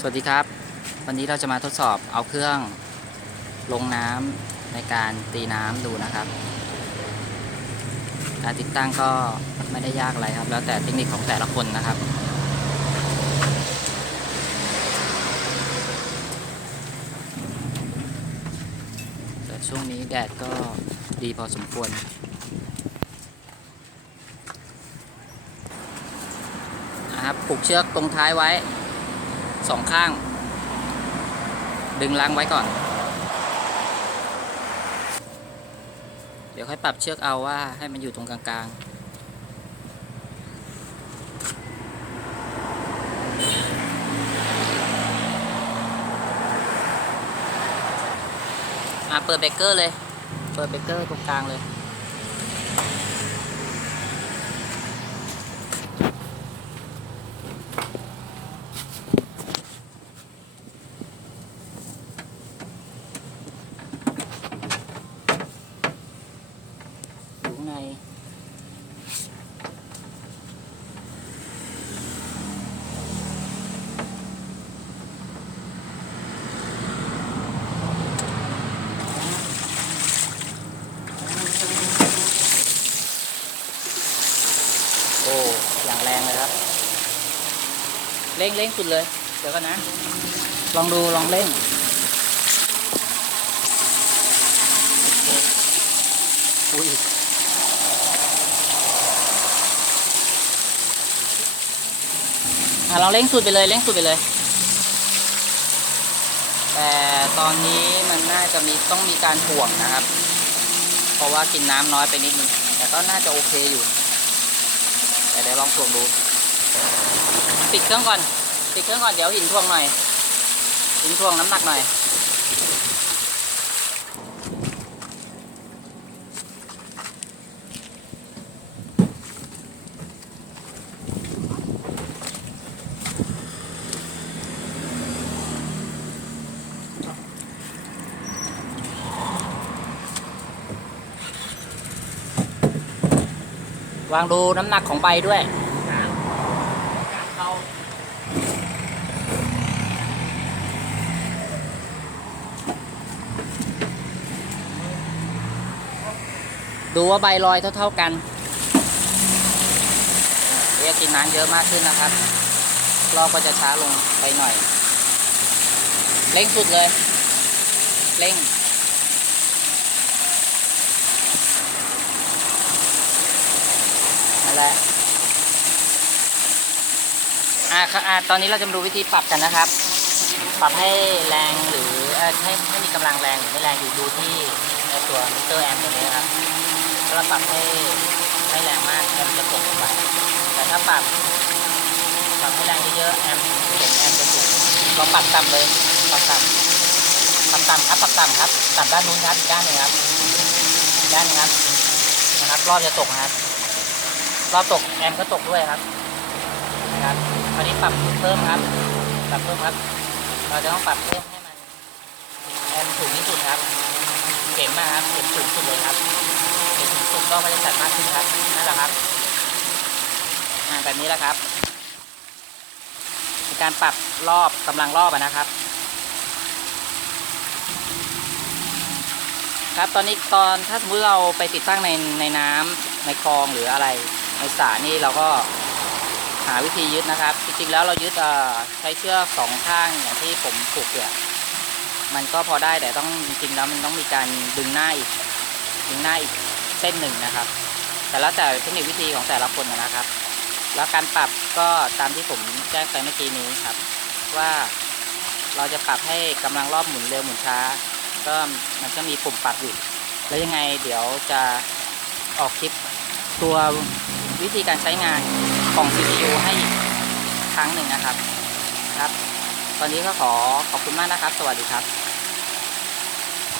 สวัสดีครับ วันนี้เราจะมาทดสอบเอาเครื่องลงน้ำในการตีน้ำดูนะครับ การติดตั้งก็ไม่ได้ยากอะไรครับ แล้วแต่เทคนิคของแต่ละคนนะครับ แต่ช่วงนี้แดดก็ดีพอสมควรนะครับผูกเชือกตรงท้ายไว้ สองข้าง ดึงล้างไว้ก่อน เดี๋ยวค่อยปรับเชือกเอาว่าให้มันอยู่ตรงกลางๆอะเปิดเบรกเกอร์เลย เปิดเบรกเกอร์ตรงกลางเลยข้างใน โอ้ อย่างแรงเลยครับ เร่งเร่งสุดเลย เดี๋ยวกันนะ ลองดูลองเร่ง อุ้ยอะเราเร่งสุดไปเลยเร่งสุดไปเลย แต่ตอนนี้มันน่าจะมีต้องมีการถ่วงนะครับ เพราะว่ากินน้ำน้อยไปนิดนึง แต่ก็น่าจะโอเคอยู่ เดี๋ยวลองถ่วงดูปิดเครื่องก่อนปิดเครื่องก่อน เดี๋ยวหินถ่วงหน่อย หินถ่วงน้ำหนักหน่อย วางดูน้ำหนักของใบด้วยดูว่าใบลอยเท่า ๆกันเรียกกินน้ำเยอะมากขึ้นนะครับ รอบก็จะช้าลงไปหน่อย เร่งสุดเลย เร่ง นั่น และอ่าครับอ่าตอนนี้เราจะมาดูวิธีปรับกันนะครับ ปรับให้แรงหรือให้ให้มีกำลังแรงหรือไม่แรงอยู่ดูที่ไอ้ตัวมิเตอร์แอมป์ตัวนี้ครับถ้าเราปรับให้ให้แรงมากแอมป์จะตกลงไปแต่ถ้าปรับปรับให้แรงเยอะๆแอมป์เสียงแอมป์จะสูงเราปรับต่ำเลยปรับต่ำปรับต่ำครับปรับต่ำครับต่ำด้านนู้นครับด้านหนึงครับด้านนึงครับนะครับรอบจะตกนะครับ รอบตกแอมก็ตกด้วยครับนะครับคราวนี้ปรับเพิ่มครับ ปรับเพิ่มครับ เราจะต้องปรับเพิ่มให้มันแอมสูงที่สุดครับเข็มนะครับเข็มสูงสุดเลยครับเข็มสูงสุดก็ม่ได้จัดมากขึ้นครับนั่นแหละครับแบบนี้แหละครับเป็นการปรับรอบกำลังรอบนะครับครับตอนนี้ตอนถ้าสมมติเราไปติดตั้งในในน้ำในคลองหรืออะไร ในสระนี่เราก็หาวิธียึดนะครับ จริงๆแล้วเรายึดเอ่อใช้เชือกสองข้างอย่างที่ผมผูกเนี่ยมันก็พอได้แต่ต้องจริงๆแล้วมันต้องมีการดึงหน้าอีกดึงหน้าอีกเส้นหนึ่งนะครับ แต่แล้วแต่เทคนิควิธีของแต่ละคนนะครับ แล้วการปรับก็ตามที่ผมแจ้งไปเมื่อกี้นี้ครับ ว่าเราจะปรับให้กำลังรอบหมุนเร็วหมุนช้า ก็มันก็มีปุ่มปรับอยู่แล้วยังไงเดี๋ยวจะออกคลิปตัว วิธีการใช้งานของ CPU ให้อีกครั้งหนึ่งนะครับครับ ตอนนี้ก็ขอขอบคุณมากนะครับ สวัสดีครับ